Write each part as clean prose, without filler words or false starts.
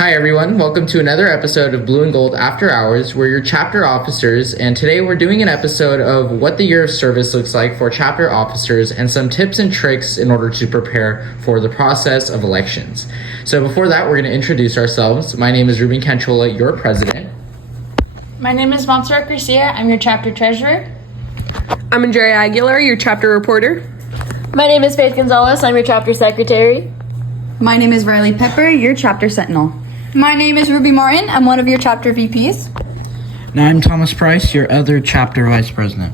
Hi everyone, welcome to another episode of Blue and Gold After Hours. We're your chapter officers, and today we're doing an episode of what the year of service looks like for chapter officers and some tips and tricks in order to prepare for the process of elections. So before that, we're going to introduce ourselves. My name is Ruben Canchola, your president. My name is Montserrat Garcia. I'm your chapter treasurer. I'm Andrea Aguilar, your chapter reporter. My name is Faith Gonzalez. I'm your chapter secretary. My name is Riley Pepper, your chapter sentinel. My name is Ruby Martin. I'm one of your chapter VPs. And I'm Thomas Price, your other chapter vice president.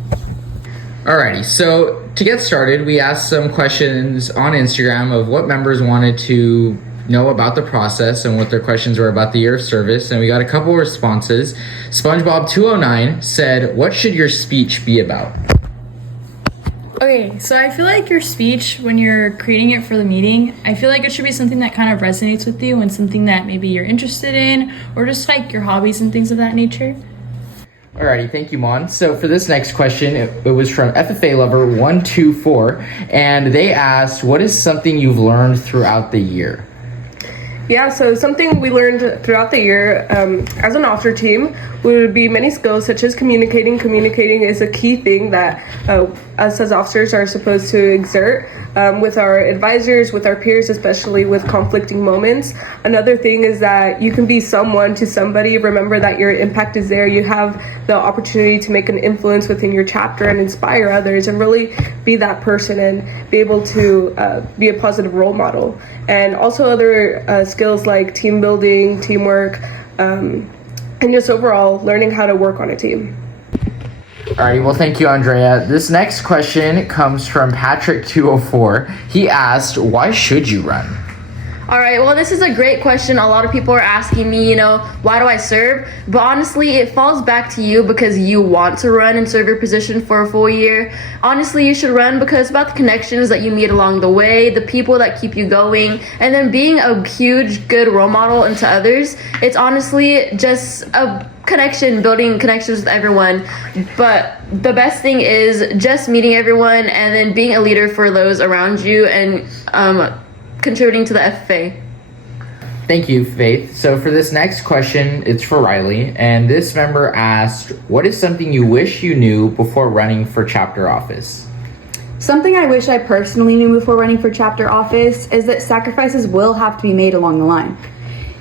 Alrighty, so to get started, we asked some questions on Instagram of what members wanted to know about the process and what their questions were about the year of service, and we got a couple responses. SpongeBob209 said, "What should your speech be about?" Okay, so I feel like your speech, when you're creating it for the meeting, I feel like it should be something that kind of resonates with you and something that maybe you're interested in, or just like your hobbies and things of that nature. Alrighty, thank you, Mon. So for this next question, it was from FFA Lover 124, and they asked, "What is something you've learned throughout the year?" Yeah, so something we learned throughout the year as an officer team would be many skills such as communicating. Communicating is a key thing that us as officers are supposed to exert with our advisors, with our peers, especially with conflicting moments. Another thing is that you can be someone to somebody. Remember that your impact is there. You have the opportunity to make an influence within your chapter and inspire others and really be that person and be able to be a positive role model. And also other skills like team building, teamwork, and just overall learning how to work on a team. Alrighty, well, thank you, Andrea. This next question comes from Patrick204. He asked, "Why should you run?" All right, well, this is a great question. A lot of people are asking me, why do I serve? But honestly, it falls back to you because you want to run and serve your position for a full year. Honestly, you should run because it's about the connections that you meet along the way, the people that keep you going, and then being a huge, good role model into others. It's honestly just a connection, building connections with everyone. But the best thing is just meeting everyone and then being a leader for those around you and contributing to the FFA. Thank you, Faith. So for this next question, it's for Riley, and this member asked, "What is something you wish you knew before running for chapter office?" Something I wish I personally knew before running for chapter office is that sacrifices will have to be made along the line.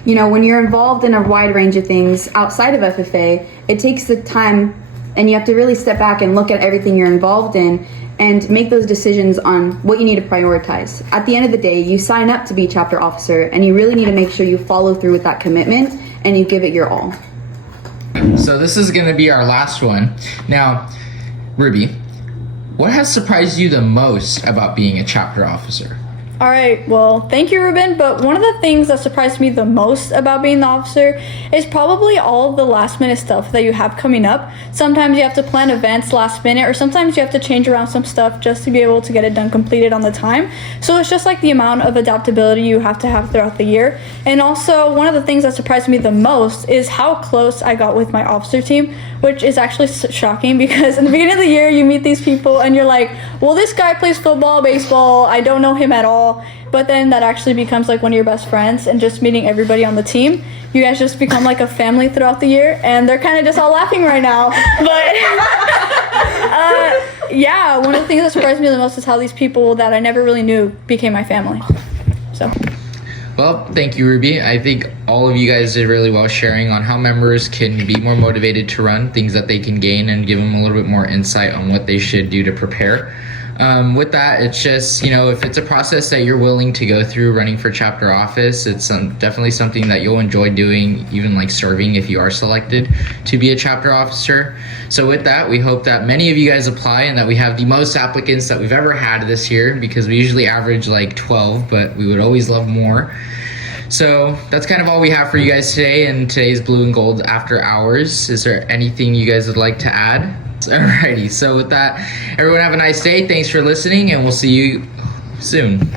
When you're involved in a wide range of things outside of FFA, it takes the time and you have to really step back and look at everything you're involved in and make those decisions on what you need to prioritize. At the end of the day, you sign up to be chapter officer and you really need to make sure you follow through with that commitment and you give it your all. So this is going to be our last one. Now, Ruby, what has surprised you the most about being a chapter officer? All right, well, thank you, Ruben. But one of the things that surprised me the most about being the officer is probably all of the last minute stuff that you have coming up. Sometimes you have to plan events last minute, or sometimes you have to change around some stuff just to be able to get it done completed on the time. So it's just like the amount of adaptability you have to have throughout the year. And also one of the things that surprised me the most is how close I got with my officer team, which is actually shocking because in the beginning of the year you meet these people and you're like, well, this guy plays football, baseball, I don't know him at all. But then that actually becomes like one of your best friends, and just meeting everybody on the team, you guys just become like a family throughout the year, and they're kind of just all laughing right now. But yeah, one of the things that surprised me the most is how these people that I never really knew became my family. So. Well, thank you, Ruby. I think all of you guys did really well sharing on how members can be more motivated to run, things that they can gain, and give them a little bit more insight on what they should do to prepare. With that, it's just, if it's a process that you're willing to go through running for chapter office, it's definitely something that you'll enjoy doing, even like serving if you are selected to be a chapter officer. So with that, we hope that many of you guys apply and that we have the most applicants that we've ever had this year, because we usually average like 12, but we would always love more. So that's kind of all we have for you guys today in today's Blue and Gold After Hours. Is there anything you guys would like to add? Alrighty, so with that, everyone have a nice day. Thanks for listening, and we'll see you soon.